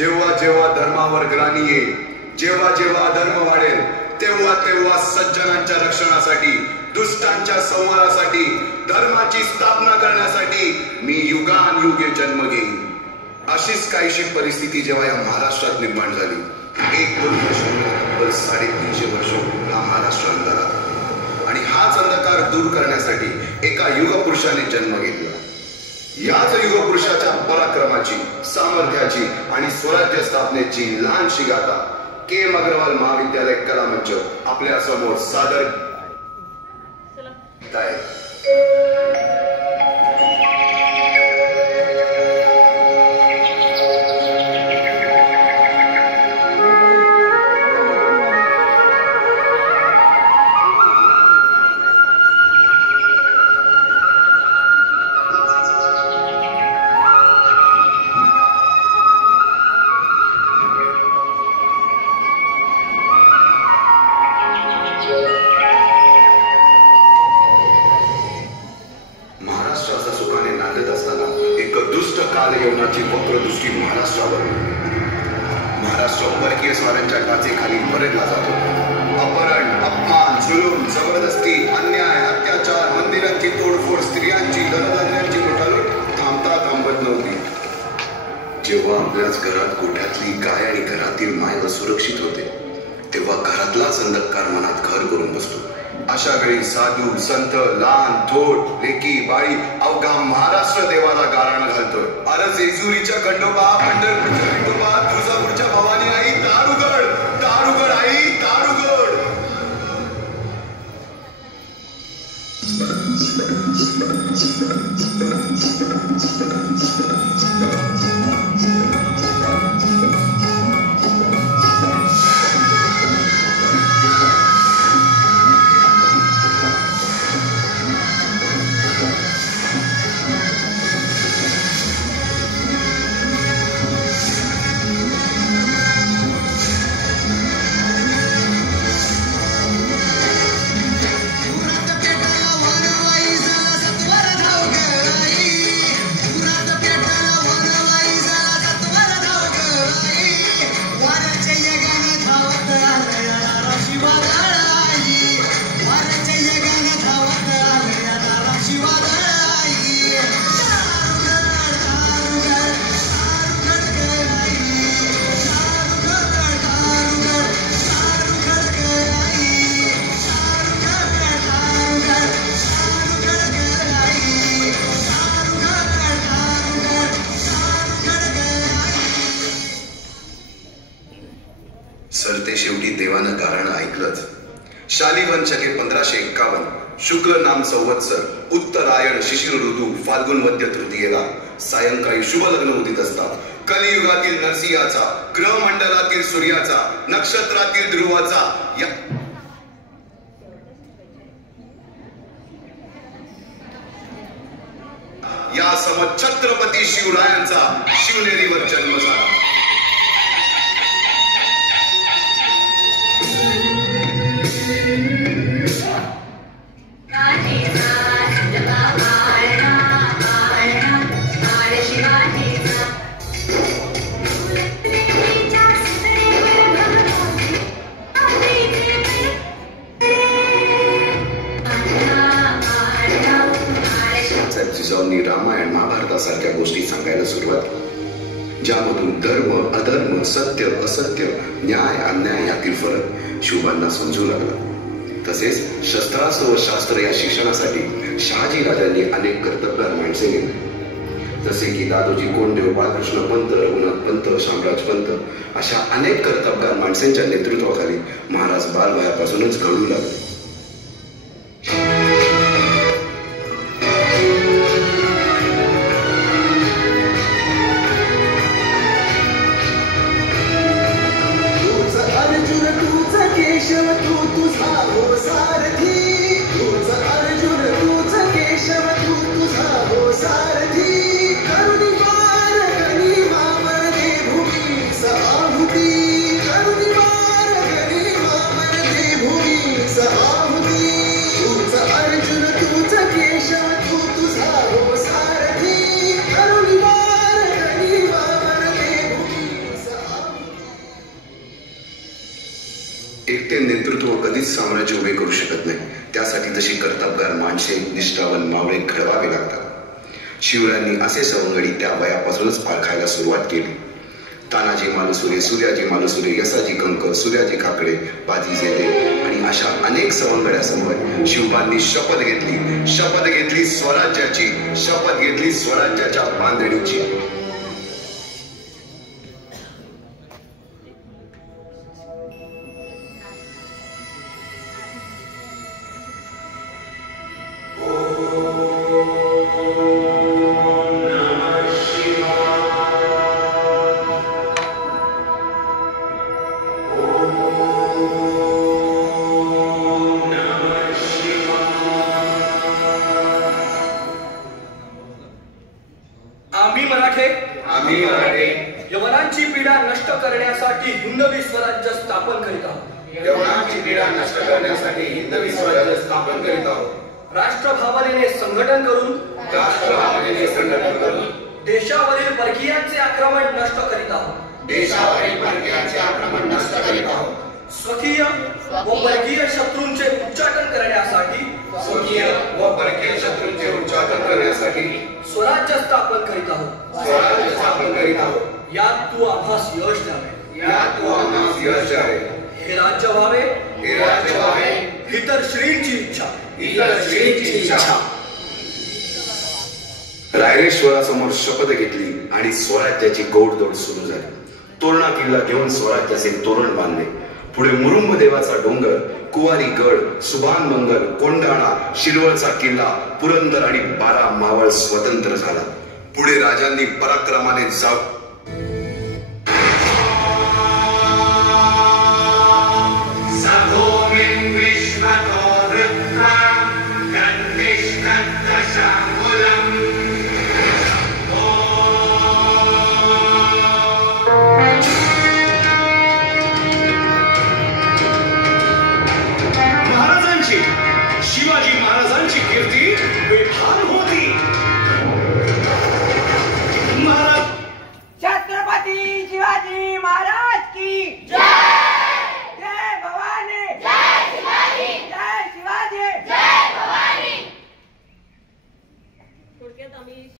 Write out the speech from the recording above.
जेव्हा जेव्हा धर्मावर ग्लानी येईल, जेव्हा जेव्हा अधर्म वाढेल, तेव्हा तेव्हा सज्जनांच्या रक्षणासाठी, दुष्टांच्या संहारासाठी, धर्माची स्थापना करण्यासाठी मी युगानुयुगे जन्म घेईन. अशीच काहीशी परिस्थिती जेव्हा या महाराष्ट्रात निर्माण झाली, 1-2 वर्षांनी तब्बल 350 वर्ष हा महाराष्ट्र अंधारात, आणि हाच अंधकार दूर करण्यासाठी एका युगपुरुषाने जन्म घेतला. याच युगपुरुषाच्या पराक्रमाची, सामर्थ्याची आणि स्वराज्य स्थापनेची लहानशी गाथा के.एम. अग्रवाल महाविद्यालय कला मंच आपल्या समोर सादर आहे. कालयवनाची वक्रदृष्टी महाराष्ट्रावर, महाराष्ट्र परकीय स्वारांच्या टाचेखाली भरडला जातो. अपहरण, अपमान, जुलूम, जबरदस्ती, अन्याय, अत्याचार, मंदिरांची तोडफोड, स्त्रियांची, धनधान्यांची लुटालूट थांबता थांबत नव्हती. जेव्हा आपल्याच घरात गोठ्यातली गाय आणि घरातील माय सुरक्षित होते, तेव्हा घरातलाच अंधकार मनात घर करून बसतो. अशा वेळी साधू, संत, लहान, थोट, लेकी, बाळी अवघा महाराष्ट्र देवाला गाराण घालतोय. अरे जेजुरीच्या खंडोबा, पंढरपूरच्या खंडोबा, तुळजापूरच्या भवानी आई, दारुगड, दारुगड आई, दारुगड. सरते शेवटी देवानं गारणं ऐकलंच. शालिवन शके 1551 शुक्ल नाम संवत्सर, उत्तरायण शिशिर ऋतू, फाल्गुन मध्य तृतीयेला सायंकाळी शुभ लग्न उदित असतात. कलियुगातील नरसिंहाचा, ग्रहमंडलातील सूर्याचा, नक्षत्रातील ध्रुवाचा या सम छत्रपती शिवरायांचा शिवनेरीवर जन्म झाला. जिजाऊंनी रामायण महाभारतासारख्या गोष्टी सांगायला सुरुवात केली, ज्यामधून धर्म, अधर्म, सत्य, असत्य, न्याय, अन्याय यातील फरक शिवबांना समजू लागला. तसेच शस्त्रास्त्र व शास्त्र या शिक्षणासाठी शहाजी राजांनी अनेक कर्तबगार माणसे नेमली, जसे की दादोजी कोंडदेव, बाळकृष्ण पंत, रघुनाथ पंत, शामराज पंत अशा अनेक कर्तबगार माणसांच्या नेतृत्वाखाली महाराज बालवयापासूनच घडू लागले. So एकटे नेतृत्व कधीच साम्राज्य उभे करू शकत नाही. त्यासाठी तशी कर्तबगार माणसे, निष्ठावान मावळे घडवावे लागतात. शिवरायांनी असे सवंगडी त्या वयापासूनच पाळखायला सुरुवात केली. तानाजी मालुसरे, सूर्याजी मालुसरे, यसाजी कंक, सूर्याजी काकडे, बाजी जेते आणि अशा अनेक सवंगड्यासमोर शिवबांनी शपथ घेतली स्वराज्याची, शपथ घेतली स्वराज्याच्या बांधणीची. आम्ही मराठे यवनांची पीडा नष्ट करण्यासाठी हिंदवी स्वराज्य स्थापन करीत आहोत. यवनांची पीडा नष्ट करण्यासाठी हिंदवी स्वराज्य स्थापन करीत आहोत. राष्ट्रभावनेने संघटन करून देशावरील परकीयांचे आक्रमण नष्ट करीत आहोत. स्वकीय व परकीय शत्रूंचे उच्चाटन करण्यासाठी स्वराज्य स्थापन करीत आहोत. यात तू आम्हास यश द्यावे. हे राज्य व्हावे ही तर श्रींची इच्छा. रायरेश्वरासमोर शपथ घेतली आणि स्वराज्याची गोडदोड सुरू झाली. तोरणा किल्ला घेऊन स्वराज्याचे तोरण बांधले. पुढे मुरुंब देवाचा डोंगर, कुवारी गड, सुभान मंगल, कोंडाणा, शिरवळचा किल्ला, पुरंदर आणि 12 मावळ स्वतंत्र झाला. पुढे राजांनी पराक्रमाने